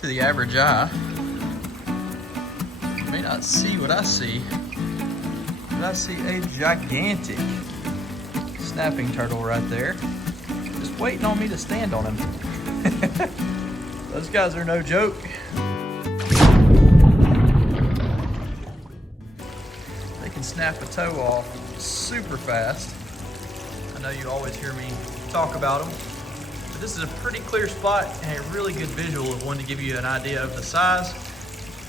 To the average eye, you may not see what I see, but I see a gigantic snapping turtle right there, just waiting on me to stand on him. Those guys are no joke. They can snap a toe off super fast. I know you always hear me talk about them, but this is a pretty clear spot and a really good visual of one to give you an idea of the size.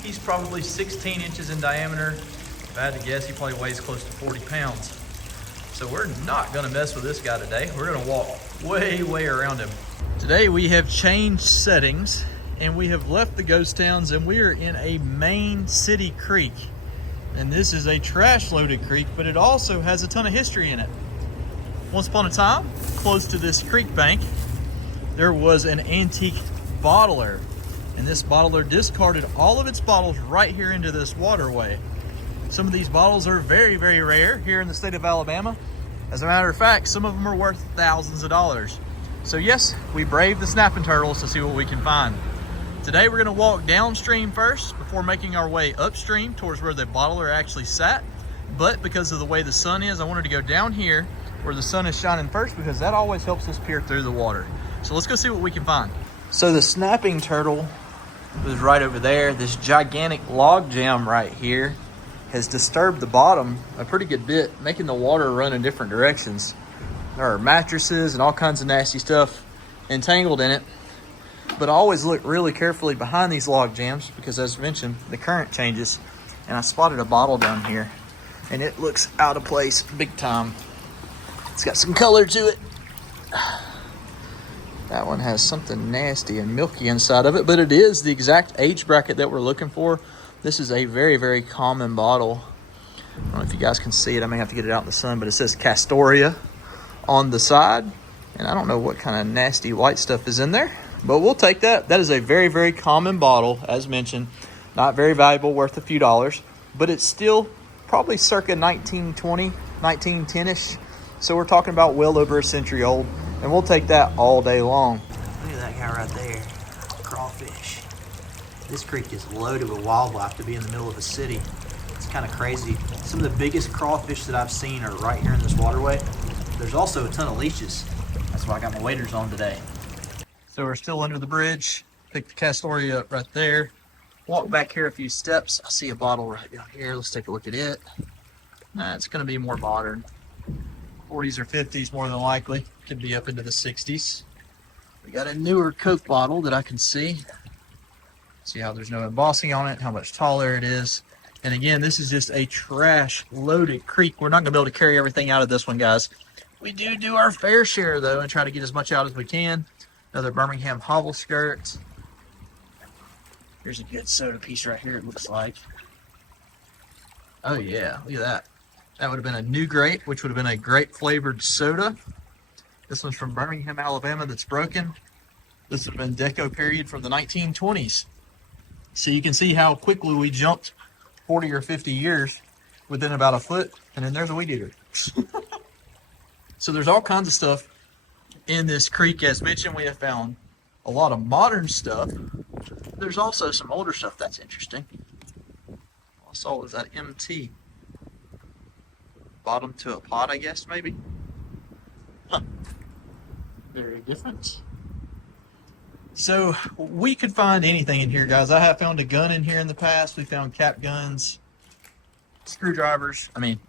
He's probably 16 inches in diameter. If I had to guess, he probably weighs close to 40 pounds. So we're not gonna mess with this guy today. We're gonna walk way around him. Today we have changed settings and we have left the ghost towns and we are in a main city creek. And this is a trash loaded creek, but it also has a ton of history in it. Once upon a time, close to this creek bank, there was an antique bottler. And this bottler discarded all of its bottles right here into this waterway. Some of these bottles are very rare here in the state of Alabama. As a matter of fact, some of them are worth thousands of dollars. So yes, we braved the snapping turtles to see what we can find. Today we're gonna walk downstream first before making our way upstream towards where the bottler actually sat. But because of the way the sun is, I wanted to go down here where the sun is shining first because that always helps us peer through the water. So let's go see what we can find. So the snapping turtle was right over there. This gigantic log jam right here has disturbed the bottom a pretty good bit, making the water run in different directions. There are mattresses and all kinds of nasty stuff entangled in it. But I always look really carefully behind these log jams because, as mentioned, the current changes. And I spotted a bottle down here and it looks out of place big time. It's got some color to it. That one has something nasty and milky inside of it, but it is the exact age bracket that we're looking for. This is a very common bottle. I don't know if you guys can see it. I may have to get it out in the sun, but it says Castoria on the side. And I don't know what kind of nasty white stuff is in there, but we'll take that. That is a very common bottle, as mentioned. Not very valuable, worth a few dollars, but it's still probably circa 1920, 1910-ish. So we're talking about well over a century old, and we'll take that all day long. Look at that guy right there, crawfish. This creek is loaded with wildlife to be in the middle of a city. It's kind of crazy. Some of the biggest crawfish that I've seen are right here in this waterway. There's also a ton of leeches. That's why I got my waders on today. So we're still under the bridge. Pick the Castoria up right there. Walk back here a few steps. I see a bottle right down here. Let's take a look at it. Nah, it's gonna be more modern. 40s or 50s more than likely. Could be up into the 60s. We got a newer Coke bottle that I can see. See how there's no embossing on it, how much taller it is. And again, this is just a trash loaded creek. We're not gonna be able to carry everything out of this one, guys. We do our fair share though and try to get as much out as we can. Another Birmingham hobble skirt. Here's a good soda piece right here, it looks like. Oh yeah, look at that. That would have been a new grape, which would have been a grape flavored soda. This one's from Birmingham, Alabama that's broken. This would have been deco period from the 1920s. So you can see how quickly we jumped 40 or 50 years within about a foot, and then there's a weed eater. So there's all kinds of stuff in this creek. As mentioned, we have found a lot of modern stuff. There's also some older stuff that's interesting. All I saw was that MT. Bottom to a pot, I guess, maybe. Huh. Very different. So we could find anything in here, guys. I have found a gun in here in the past. We found cap guns, screwdrivers. I mean,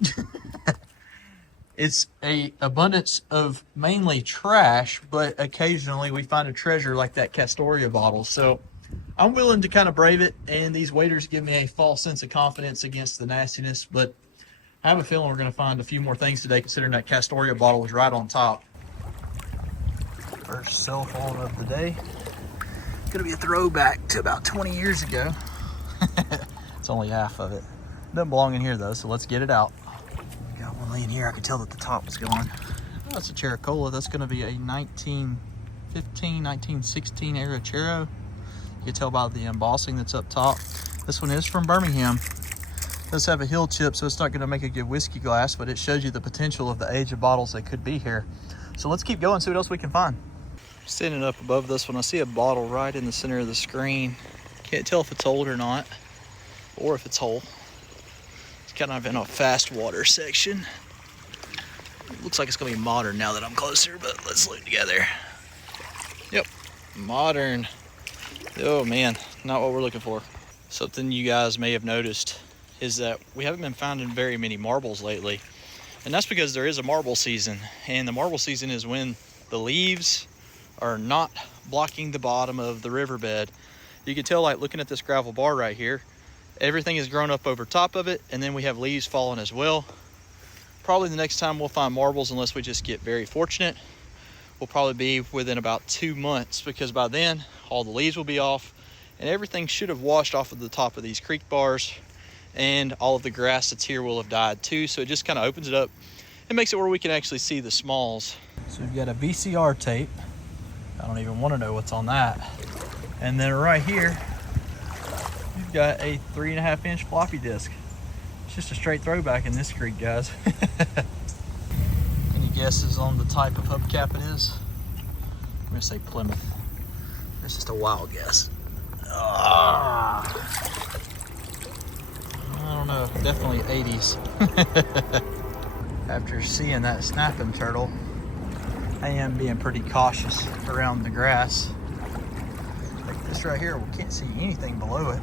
it's a abundance of mainly trash, but occasionally we find a treasure like that Castoria bottle. So I'm willing to kind of brave it, and these waders give me a false sense of confidence against the nastiness, but I have a feeling we're going to find a few more things today, considering that Castoria bottle was right on top. First cell phone of the day. Going to be a throwback to about 20 years ago. It's only half of it. Doesn't belong in here though, so let's get it out. Got one laying here. I could tell that the top was gone. Oh, that's a Chericola. That's going to be a 1915, 1916 era Chero. You can tell by the embossing that's up top. This one is from Birmingham. Does have a heel chip, so it's not going to make a good whiskey glass, but it shows you the potential of the age of bottles that could be here. So let's keep going, see what else we can find. Standing up above this one, I see a bottle right in the center of the screen. Can't tell if it's old or not, or if it's whole. It's kind of in a fast water section. It looks like it's gonna be modern now that I'm closer, but let's look together. Yep, modern. Oh man, not what we're looking for. Something you guys may have noticed is that we haven't been finding very many marbles lately. And that's because there is a marble season. And the marble season is when the leaves are not blocking the bottom of the riverbed. You can tell, like looking at this gravel bar right here, everything is grown up over top of it, and then we have leaves falling as well. Probably the next time we'll find marbles, unless we just get very fortunate, will probably be within about 2 months, because by then all the leaves will be off and everything should have washed off of the top of these creek bars, and all of the grass that's here will have died too. So it just kind of opens it up and makes it where we can actually see the smalls. So we've got a VCR tape. I don't even want to know what's on that. And then right here, you've got a 3.5 inch floppy disk. It's just a straight throwback in this creek, guys. Any guesses on the type of hubcap it is? I'm gonna say Plymouth. It's just a wild guess. I don't know, definitely 80s. After seeing that snapping turtle, I am being pretty cautious around the grass. Like this right here, we can't see anything below it.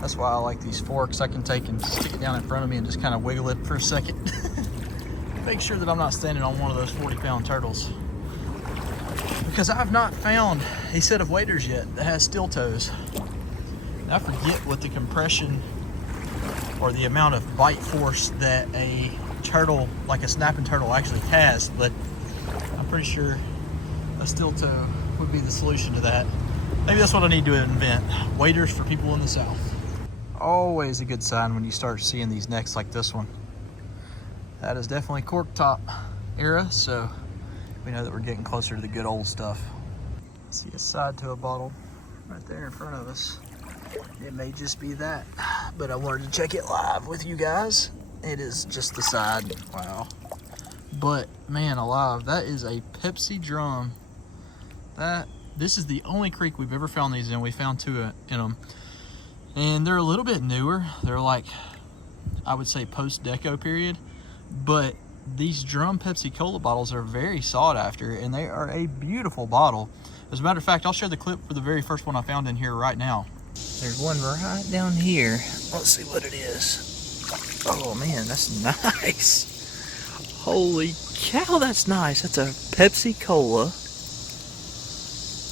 That's why I like these forks. I can take and stick it down in front of me and just kind of wiggle it for a second. Make sure that I'm not standing on one of those 40-pound turtles. Because I've not found a set of waders yet that has steel toes. And I forget what the compression or the amount of bite force that a turtle, like a snapping turtle, actually has, but I'm pretty sure a steel toe would be the solution to that. Maybe that's what I need to invent. Waders for people in the South. Always a good sign when you start seeing these necks like this one. That is definitely cork top era, so we know that we're getting closer to the good old stuff. See a side to a bottle right there in front of us. It may just be that, but I wanted to check it live with you guys. It is just the side. Wow. But man alive, that is a Pepsi drum. This is the only creek we've ever found these in. We found 2 in them, and they're a little bit newer. They're like, I would say post-deco period, but these drum Pepsi Cola bottles are very sought after, and they are a beautiful bottle. As a matter of fact, I'll share the clip for the very first one I found in here right now. There's one right down here. Let's see what it is. Oh man, that's nice. Holy cow, that's nice. That's a Pepsi Cola.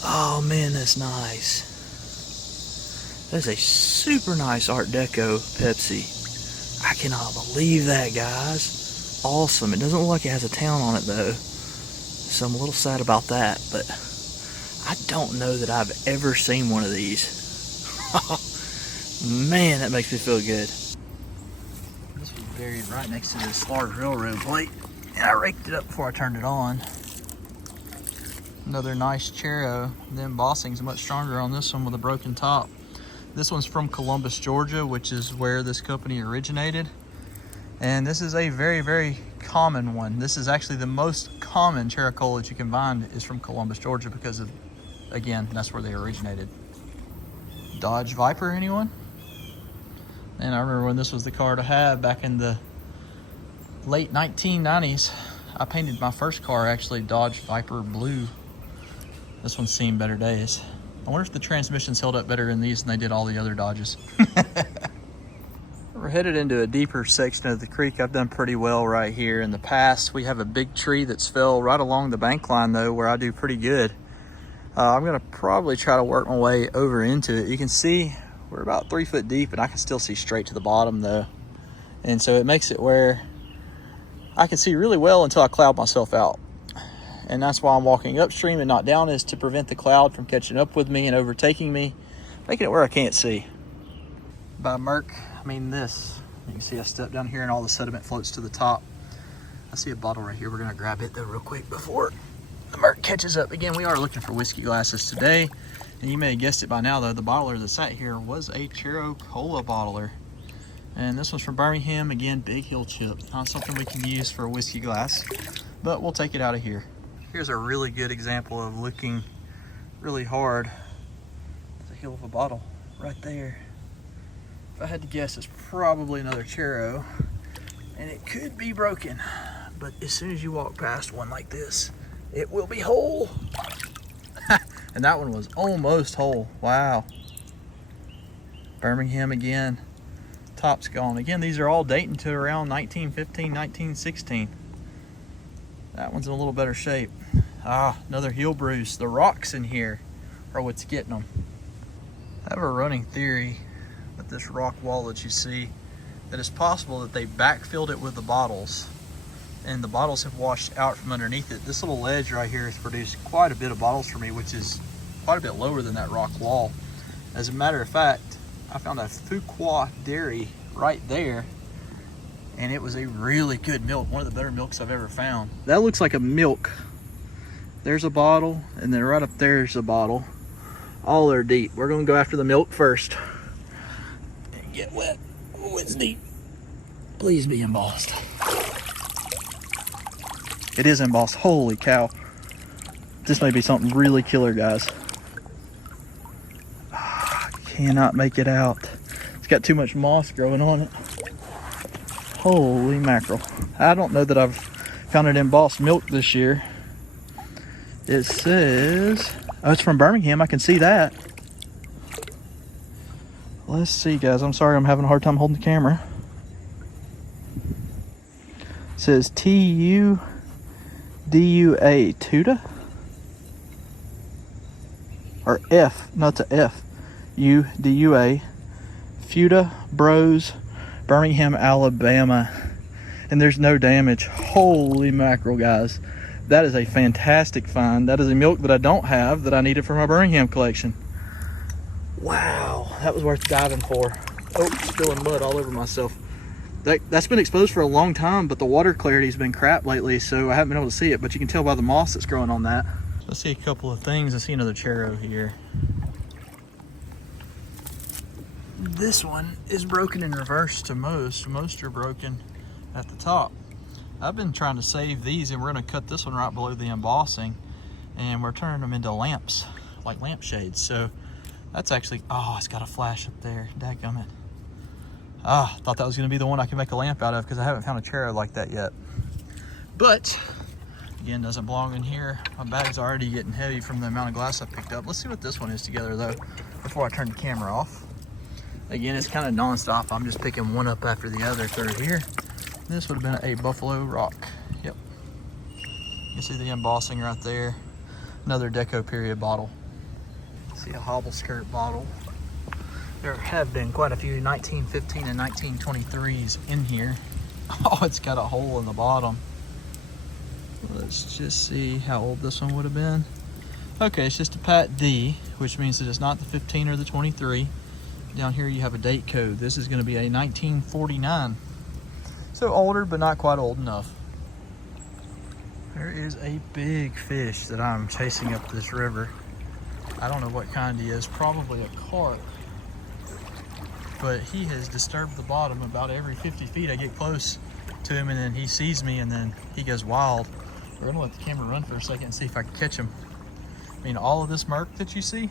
Oh man, that's nice. That's a super nice Art Deco Pepsi. I cannot believe that, guys. Awesome. It doesn't look like it has a town on it though, so I'm a little sad about that, but I don't know that I've ever seen one of these. Man, that makes me feel good. This was buried right next to this large railroad plate, and I raked it up before I turned it on. Another nice Chero. The embossing's much stronger on this one with a broken top. This one's from Columbus, Georgia, which is where this company originated. And this is a very, very common one. This is actually the most common Chero that you can find is from Columbus, Georgia, because of, again, that's where they originated. Dodge Viper, anyone? And I remember when this was the car to have back in the late 1990s. I painted my first car actually Dodge Viper blue. This one's seen better days. I wonder if the transmissions held up better in these than they did all the other Dodges. We're headed into a deeper section of the creek. I've done pretty well right here. In the past, we have a big tree that's fell right along the bank line though, where I do pretty good. I'm gonna probably try to work my way over into it. You can see we're about 3 foot deep, and I can still see straight to the bottom though. And so it makes it where I can see really well until I cloud myself out. And that's why I'm walking upstream and not down, is to prevent the cloud from catching up with me and overtaking me, making it where I can't see. By murk, I mean this. You can see I step down here and all the sediment floats to the top. I see a bottle right here. We're gonna grab it though real quick before the murk catches up. Again, we are looking for whiskey glasses today. And you may have guessed it by now though, the bottler that sat here was a Chero Cola bottler. And this one's from Birmingham. Again, big hill chip. Not something we can use for a whiskey glass, but we'll take it out of here. Here's a really good example of looking really hard. The heel of a bottle right there. If I had to guess, it's probably another Chero, and it could be broken, but as soon as you walk past one like this, it will be whole. And that one was almost whole. Wow. Birmingham again. Top's gone. Again, these are all dating to around 1915, 1916. That one's in a little better shape. Ah, another heel bruise. The rocks in here are what's getting them. I have a running theory with this rock wall that you see, that it's possible that they backfilled it with the bottles, and the bottles have washed out from underneath it. This little ledge right here has produced quite a bit of bottles for me, which is quite a bit lower than that rock wall. As a matter of fact, I found a Fuqua dairy right there, and it was a really good milk, one of the better milks I've ever found. That looks like a milk. There's a bottle, and then right up there's a bottle. All are deep. We're gonna go after the milk first. And get wet. Oh, it's deep. Please be embossed. It is embossed. Holy cow. This may be something really killer, guys. I cannot make it out. It's got too much moss growing on it. Holy mackerel. I don't know that I've found an embossed milk this year. It says, oh, it's from Birmingham. I can see that. Let's see, guys. I'm sorry I'm having a hard time holding the camera. It says T-U-D-U-A, Tuda? Or F, no, it's a F. U-D-U-A, Fuda Bros, Birmingham, Alabama. And there's no damage. Holy mackerel, guys. That is a fantastic find. That is a milk that I don't have that I needed for my Birmingham collection. Wow, that was worth diving for. Oh, spilling mud all over myself. That's been exposed for a long time, but the water clarity's been crap lately, so I haven't been able to see it, but you can tell by the moss that's growing on that. Let's see a couple of things. I see another Chero here. This one is broken in reverse to most. Most are broken at the top. I've been trying to save these, and we're going to cut this one right below the embossing, and we're turning them into lamps, like lampshades. So that's actually, oh, it's got a flash up there. Dadgummit. Ah, I thought that was going to be the one I can make a lamp out of, because I haven't found a Chero like that yet. But again, doesn't belong in here. My bag's already getting heavy from the amount of glass I picked up. Let's see what this one is together, though, before I turn the camera off. Again, it's kind of non-stop. I'm just picking one up after the other through here. This would have been a Buffalo Rock. Yep. You can see the embossing right there. Another Deco period bottle. See a hobble skirt bottle. There have been quite a few 1915 and 1923s in here. Oh, it's got a hole in the bottom. Let's just see how old this one would have been. Okay, it's just a Pat D, which means that it's not the 15 or the 23. Down here you have a date code. This is going to be a 1949. So older, but not quite old enough. There is a big fish that I'm chasing up this river. I don't know what kind he is, probably a carp. But he has disturbed the bottom about every 50 feet. I get close to him, and then he sees me, and then he goes wild. We're gonna let the camera run for a second and see if I can catch him. I mean, all of this murk that you see,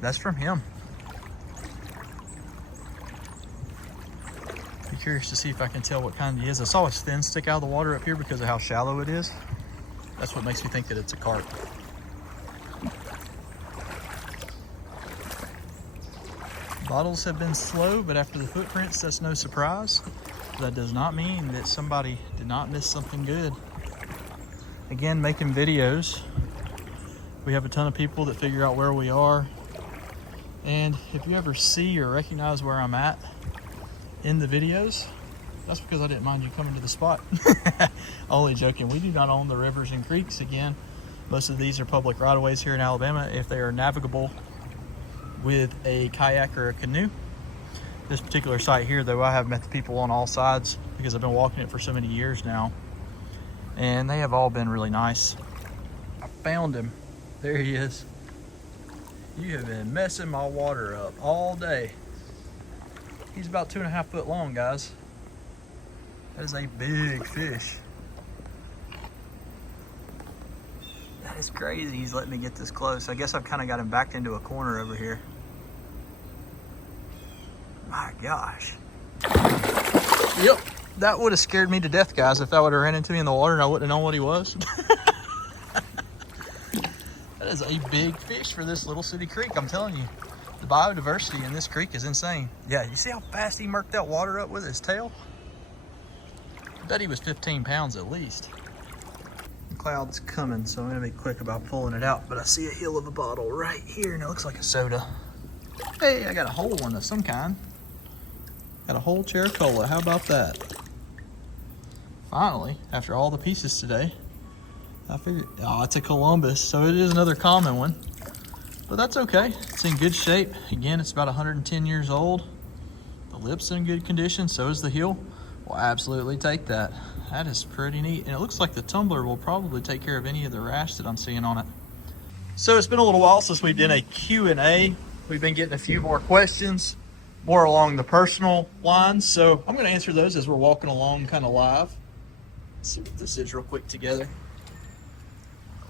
that's from him. Be curious to see if I can tell what kind he is. I saw his fin stick out of the water up here because of how shallow it is. That's what makes me think that it's a carp. Bottles have been slow, but after the footprints, that's no surprise. That does not mean that somebody did not miss something good. Again, making videos. We have a ton of people that figure out where we are. And if you ever see or recognize where I'm at in the videos, that's because I didn't mind you coming to the spot. Only joking. We do not own the rivers and creeks. Again, most of these are public right-of-ways here in Alabama if they are navigable with a kayak or a canoe. This particular site here, though, I have met the people on all sides because I've been walking it for so many years now, and they have all been really nice. I found him. There he is. You have been messing my water up all day. He's about 2.5 foot long, guys. That is a big fish. That is crazy. He's letting me get this close. I guess I've kind of got him backed into a corner over here. My gosh. Yep. That would have scared me to death, guys, if that would have ran into me in the water and I wouldn't have known what he was. That is a big fish for this little city creek, I'm telling you. The biodiversity in this creek is insane. Yeah, you see how fast he murked that water up with his tail? I bet he was 15 pounds at least. The cloud's coming, so I'm gonna be quick about pulling it out, but I see a heel of a bottle right here and it looks like a soda. Hey, I got a whole one of some kind. Got a whole Chericola, how about that? Finally, after all the pieces today, I figured, oh, it's a Columbus, so it is another common one. But that's okay, it's in good shape. Again, it's about 110 years old. The lip's in good condition, so is the heel. We'll absolutely take that. That is pretty neat. And it looks like the tumbler will probably take care of any of the rash that I'm seeing on it. So it's been a little while since we've done a Q&A. We've been getting a few more questions, more along the personal lines. So I'm gonna answer those as we're walking along kind of live. Let's see what this is real quick together.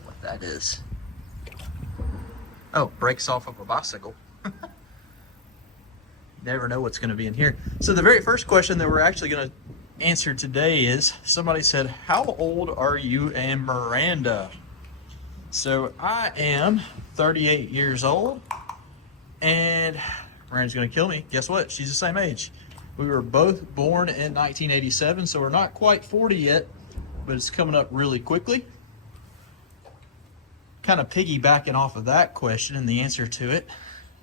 What that is. Oh, brakes off of a bicycle. Never know what's gonna be in here. So the very first question that we're actually gonna answer today is, somebody said, how old are you and Miranda? So I am 38 years old and Miranda's gonna kill me. Guess what? She's the same age. We were both born in 1987, so we're not quite 40 yet, but it's coming up really quickly. Kind of piggybacking off of that question and the answer to it,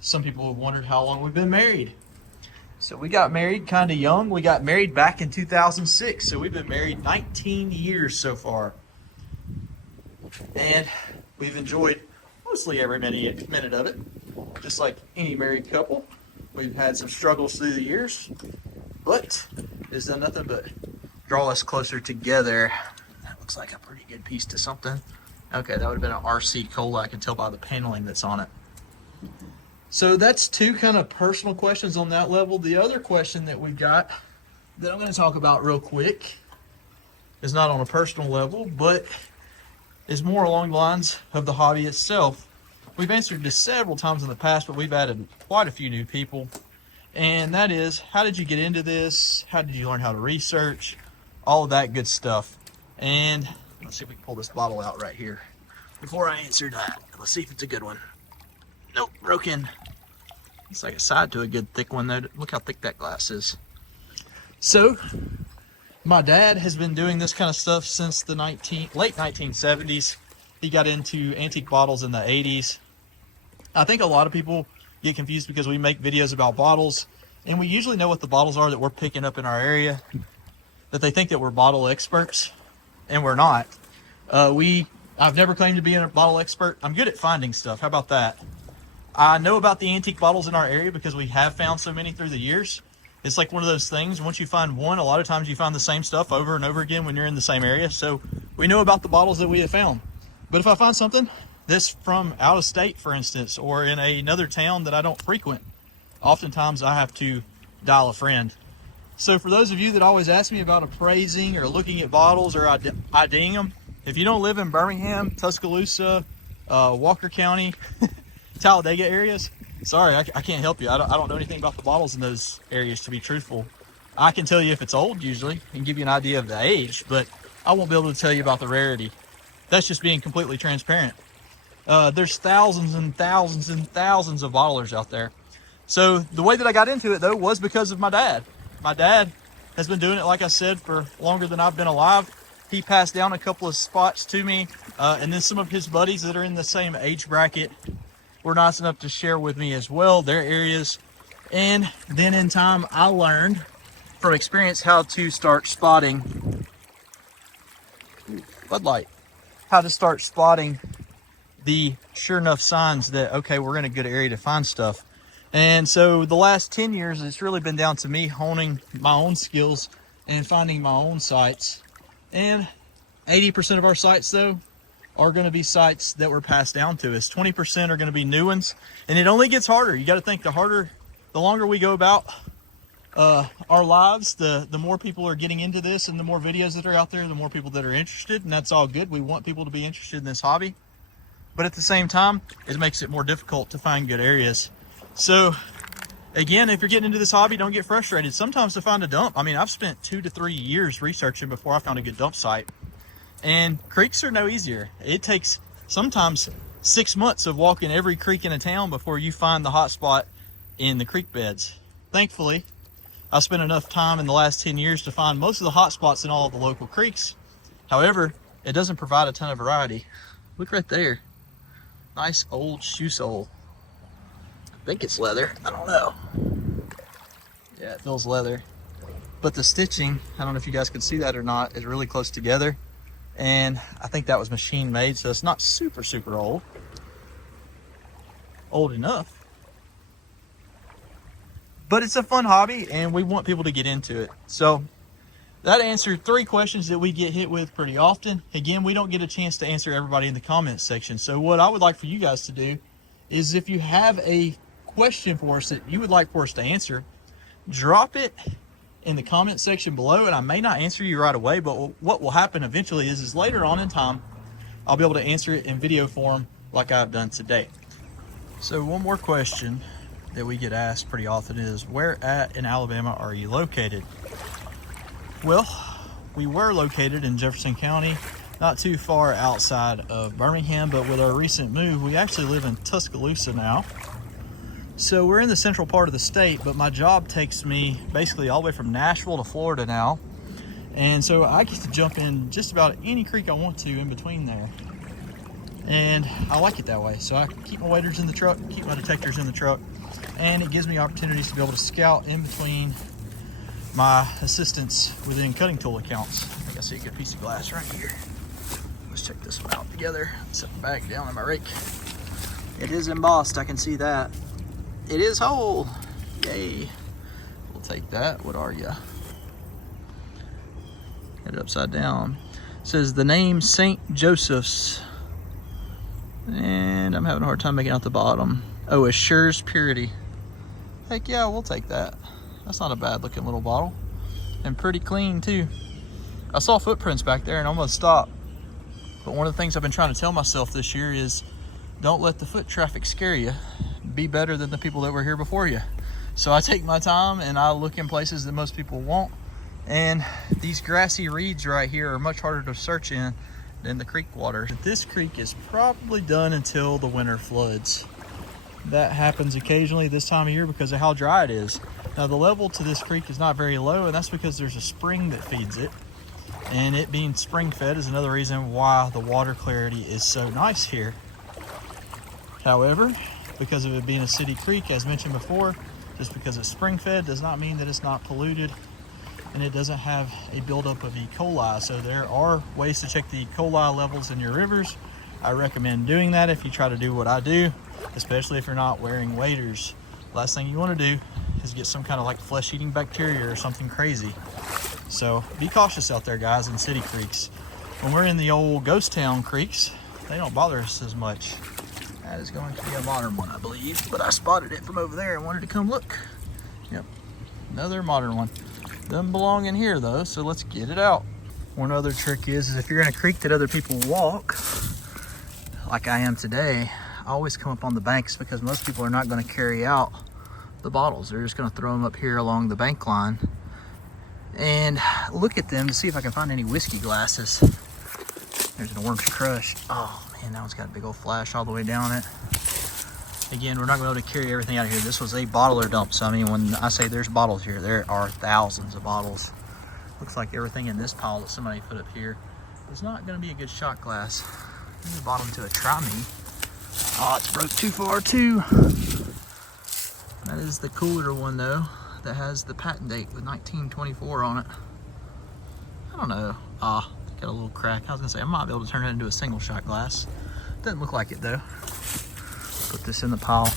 some people have wondered how long we've been married. So we got married kind of young. We got married back in 2006, so we've been married 19 years so far. And we've enjoyed mostly every minute of it, just like any married couple. We've had some struggles through the years, but it's done nothing but draw us closer together. That looks like a pretty good piece to something. Okay, that would have been an RC Cola. I can tell by the paneling that's on it. So that's two kind of personal questions on that level. The other question that we got that I'm going to talk about real quick is not on a personal level, but is more along the lines of the hobby itself. We've answered this several times in the past, but we've added quite a few new people. And that is, how did you get into this? How did you learn how to research? All of that good stuff. And let's see if we can pull this bottle out right here. Before I answer that, let's see if it's a good one. Nope, broken. It's like a side to a good thick one though. Look how thick that glass is. So, my dad has been doing this kind of stuff since the late 1970s. He got into antique bottles in the 80s. I think a lot of people get confused because we make videos about bottles, and we usually know what the bottles are that we're picking up in our area, that they think that we're bottle experts, and we're not. I've never claimed to be a bottle expert. I'm good at finding stuff. How about that? I know about the antique bottles in our area because we have found so many through the years. It's like one of those things, once you find one, a lot of times you find the same stuff over and over again when you're in the same area. So we know about the bottles that we have found. But if I find something that's from out of state, for instance, or in another town that I don't frequent, oftentimes I have to dial a friend. So for those of you that always ask me about appraising or looking at bottles or IDing them, if you don't live in Birmingham, Tuscaloosa, Walker County, Talladega areas, sorry, I can't help you. I don't know anything about the bottles in those areas, to be truthful. I can tell you if it's old usually and give you an idea of the age, but I won't be able to tell you about the rarity. That's just being completely transparent. There's thousands and thousands and thousands of bottlers out there. So the way that I got into it though was because of my dad. My dad has been doing it, like I said, for longer than I've been alive. He passed down a couple of spots to me, and then some of his buddies that are in the same age bracket were nice enough to share with me as well their areas. And then in time, I learned from experience how to start spotting Bud Light, how to start spotting the sure enough signs that, okay, we're in a good area to find stuff. And so the last 10 years, it's really been down to me honing my own skills and finding my own sites. And 80% of our sites though are going to be sites that were passed down to us. 20% are going to be new ones, and it only gets harder. You got to think the longer we go about our lives, the more people are getting into this, and the more videos that are out there, the more people that are interested, and that's all good. We want people to be interested in this hobby. but at the same time, it makes it more difficult to find good areas. So again, if you're getting into this hobby, don't get frustrated. Sometimes to find a dump, I mean, I've spent 2 to 3 years researching before I found a good dump site. And creeks are no easier. It takes sometimes 6 months of walking every creek in a town before you find the hot spot in the creek beds. Thankfully, I spent enough time in the last 10 years to find most of the hot spots in all of the local creeks. However, it doesn't provide a ton of variety. Look right there. Nice old shoe sole. I think it's leather. I don't know. Yeah, it feels leather. But the stitching, I don't know if you guys can see that or not, is really close together. And I think that was machine made, so it's not super, super old. Old enough. But it's a fun hobby, and we want people to get into it. So that answered 3 questions that we get hit with pretty often. Again, we don't get a chance to answer everybody in the comments section. So what I would like for you guys to do is, if you have a question for us that you would like for us to answer, drop it in the comment section below, and I may not answer you right away, but what will happen eventually is later on in time, I'll be able to answer it in video form like I've done today. So one more question that we get asked pretty often is, where at in Alabama are you located? Well, we were located in Jefferson County, not too far outside of Birmingham, but with our recent move, we actually live in Tuscaloosa now. So we're in the central part of the state, but my job takes me basically all the way from Nashville to Florida now. And so I get to jump in just about any creek I want to in between there. And I like it that way. So I keep my waders in the truck, keep my detectors in the truck, and it gives me opportunities to be able to scout in between my assistants within cutting tool accounts. I think I see a good piece of glass right here. Let's check this one out together. Set the bag down in my rake. It is embossed, I can see that. It is whole. Yay. We'll take that. What are you? Get it upside down. It says the name St. Joseph's. And I'm having a hard time making out the bottom. Oh, assures purity. Heck yeah, we'll take that. That's not a bad looking little bottle. And pretty clean too. I saw footprints back there and I'm gonna stop. But one of the things I've been trying to tell myself this year is, don't let the foot traffic scare you. Be better than the people that were here before you. So I take my time and I look in places that most people won't. And these grassy reeds right here are much harder to search in than the creek water. This creek is probably done until the winter floods. That happens occasionally this time of year because of how dry it is. Now the level to this creek is not very low, and that's because there's a spring that feeds it. And it being spring fed is another reason why the water clarity is so nice here. However, because of it being a city creek, as mentioned before, just because it's spring fed does not mean that it's not polluted, and it doesn't have a buildup of E. coli. So there are ways to check the E. coli levels in your rivers. I recommend doing that if you try to do what I do, especially if you're not wearing waders. Last thing you want to do is get some kind of like flesh-eating bacteria or something crazy. So be cautious out there, guys, in city creeks. When we're in the old ghost town creeks, they don't bother us as much. That is going to be a modern one, I believe, but I spotted it from over there and wanted to come look. Yep, another modern one. Doesn't belong in here though, so let's get it out. One other trick is if you're in a creek that other people walk, like I am today, I always come up on the banks because most people are not going to carry out the bottles. They're just going to throw them up here along the bank line and look at them to see if I can find any whiskey glasses. There's an orange crush. Oh man, that one's got a big old flash all the way down it. Again, we're not going to be able to carry everything out of here. This was a bottler dump, so I mean, when I say there's bottles here, there are thousands of bottles. Looks like everything in this pile that somebody put up here is not going to be a good shot glass. Maybe bottom to a try me. Oh, it's broke too far too. That is the cooler one though, that has the patent date with 1924 on it. I don't know. Ah, got a little crack. I was gonna say I might be able to turn it into a single shot glass. Doesn't look like it though. Put this in the pile.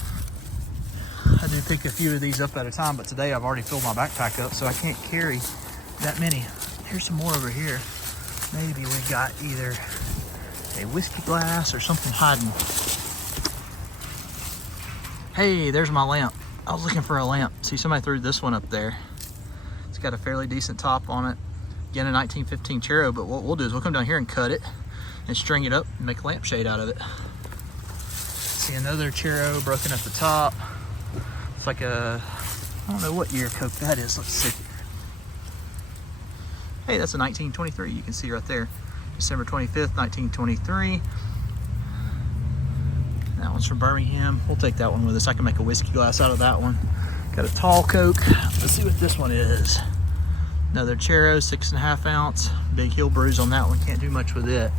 I do pick a few of these up at a time, but today I've already filled my backpack up, so I can't carry that many. Here's some more over here. Maybe we got either a whiskey glass or something hiding. Hey, there's my lamp. I was looking for a lamp. See, somebody threw this one up there. It's got a fairly decent top on it. Again, a 1915 Chero, but what we'll do is we'll come down here and cut it and string it up and make a lampshade out of it. See another Chero broken at the top. It's like a, I don't know what year Coke that is. Let's see. Hey, that's a 1923. You can see right there. December 25th, 1923. That one's from Birmingham. We'll take that one with us. I can make a whiskey glass out of that one. Got a tall Coke. Let's see what this one is. Another Chero, 6.5 ounce. Big heel bruise on that one. Can't do much with it.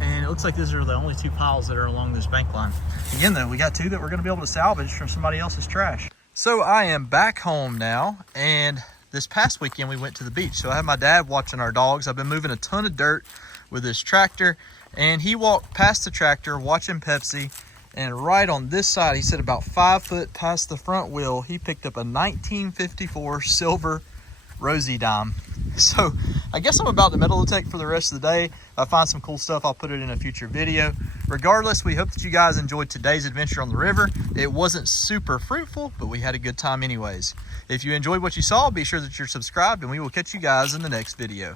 And it looks like these are the only two piles that are along this bank line. Again though, we got two that we're gonna be able to salvage from somebody else's trash. So I am back home now, and this past weekend we went to the beach. So I had my dad watching our dogs. I've been moving a ton of dirt with this tractor, and he walked past the tractor watching Pepsi, and right on this side, he said about 5 foot past the front wheel, he picked up a 1954 silver Rosie dime. So I guess I'm about to metal detect for the rest of the day. If I find some cool stuff, I'll put it in a future video. Regardless, we hope that you guys enjoyed today's adventure on the river. It wasn't super fruitful, but we had a good time anyways. If you enjoyed what you saw, be sure that you're subscribed, and we will catch you guys in the next video.